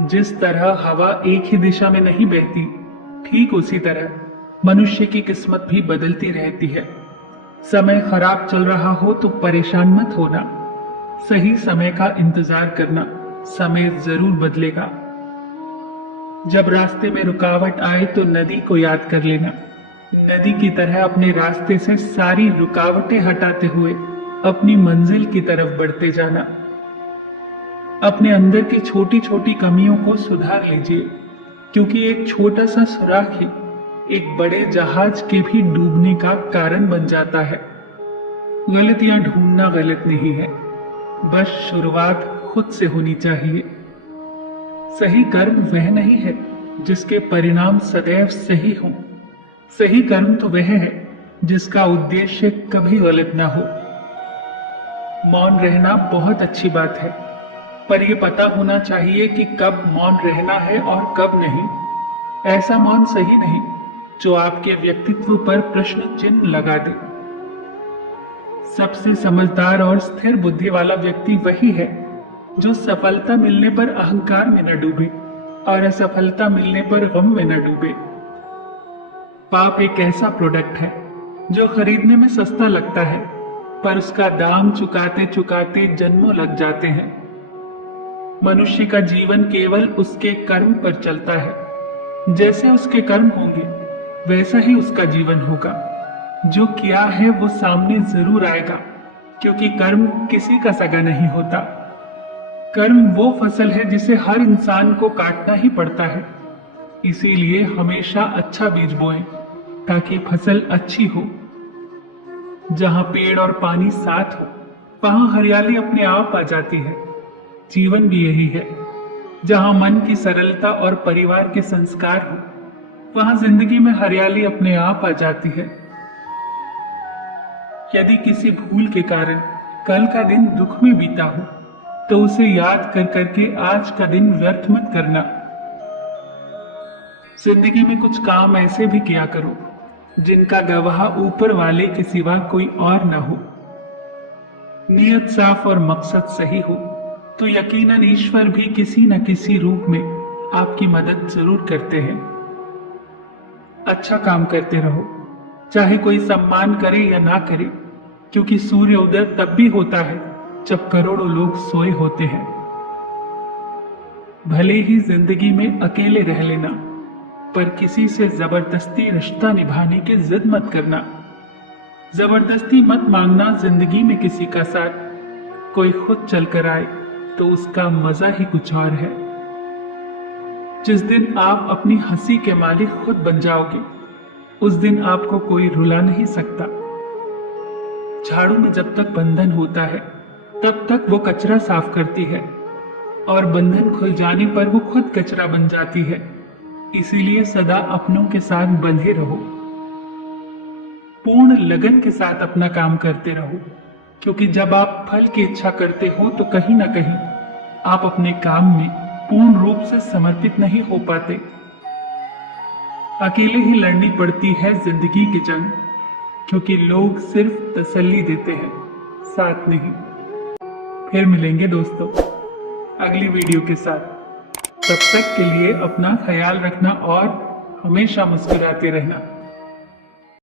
जिस तरह हवा एक ही दिशा में नहीं बहती, ठीक उसी तरह मनुष्य की किस्मत भी बदलती रहती है। समय खराब चल रहा हो तो परेशान मत होना, सही समय का इंतजार करना, समय जरूर बदलेगा। जब रास्ते में रुकावट आए तो नदी को याद कर लेना। नदी की तरह अपने रास्ते से सारी रुकावटें हटाते हुए अपनी मंजिल की तरफ बढ़ते जाना। अपने अंदर की छोटी छोटी कमियों को सुधार लीजिए, क्योंकि एक छोटा सा सुराख ही एक बड़े जहाज के भी डूबने का कारण बन जाता है। गलतियां ढूंढना गलत नहीं है, बस शुरुआत खुद से होनी चाहिए। सही कर्म वह नहीं है जिसके परिणाम सदैव सही हों। सही कर्म तो वह है जिसका उद्देश्य कभी गलत ना हो। मौन रहना बहुत अच्छी बात है, पर यह पता होना चाहिए कि कब मौन रहना है और कब नहीं। ऐसा मौन सही नहीं जो आपके व्यक्तित्व पर प्रश्न चिन्ह लगा दे। सबसे समझदार और स्थिर बुद्धि वाला व्यक्ति वही है जो सफलता मिलने पर अहंकार में न डूबे और असफलता मिलने पर गम में न डूबे। पाप एक ऐसा प्रोडक्ट है जो खरीदने में सस्ता लगता है, पर उसका दाम चुकाते चुकाते जन्मों लग जाते हैं। मनुष्य का जीवन केवल उसके कर्म पर चलता है। जैसे उसके कर्म होंगे वैसा ही उसका जीवन होगा। जो किया है वो सामने जरूर आएगा, क्योंकि कर्म किसी का सगा नहीं होता। कर्म वो फसल है जिसे हर इंसान को काटना ही पड़ता है। इसीलिए हमेशा अच्छा बीज बोएं ताकि फसल अच्छी हो। जहां पेड़ और पानी साथ हो वहां हरियाली अपने आप आ जाती है। जीवन भी यही है, जहां मन की सरलता और परिवार के संस्कार हो वहां जिंदगी में हरियाली अपने आप आ जाती है। यदि किसी भूल के कारण कल का दिन दुख में बीता हो तो उसे याद कर करके आज का दिन व्यर्थ मत करना। जिंदगी में कुछ काम ऐसे भी किया करो जिनका गवाह ऊपर वाले के सिवा कोई और न हो। नियत साफ और मकसद सही हो तो यकीनन ईश्वर भी किसी न किसी रूप में आपकी मदद जरूर करते हैं। अच्छा काम करते रहो, चाहे कोई सम्मान करे या ना करे, क्योंकि सूर्य उदय तब भी होता है जब करोड़ों लोग सोए होते हैं। भले ही जिंदगी में अकेले रह लेना, पर किसी से जबरदस्ती रिश्ता निभाने की जिद मत करना। जबरदस्ती मत मांगना जिंदगी में किसी का साथ। कोई खुद चल कर आए तो उसका मजा ही कुछ और है। जिस दिन आप अपनी हंसी के मालिक खुद बन जाओगे, उस दिन आपको कोई रुला नहीं सकता। झाड़ू में जब तक बंधन होता है तब तक वो कचरा साफ करती है, और बंधन खुल जाने पर वो खुद कचरा बन जाती है। इसीलिए सदा अपनों के साथ बंधे रहो। पूर्ण लगन के साथ अपना काम करते रहो, क्योंकि जब आप फल की इच्छा करते हो तो कहीं ना कहीं आप अपने काम में पूर्ण रूप से समर्पित नहीं हो पाते। अकेले ही लड़नी पड़ती है जिंदगी की जंग, क्योंकि लोग सिर्फ तसल्ली देते हैं, साथ नहीं। फिर मिलेंगे दोस्तों अगली वीडियो के साथ। तब तक के लिए अपना ख्याल रखना और हमेशा मुस्कुराते रहना।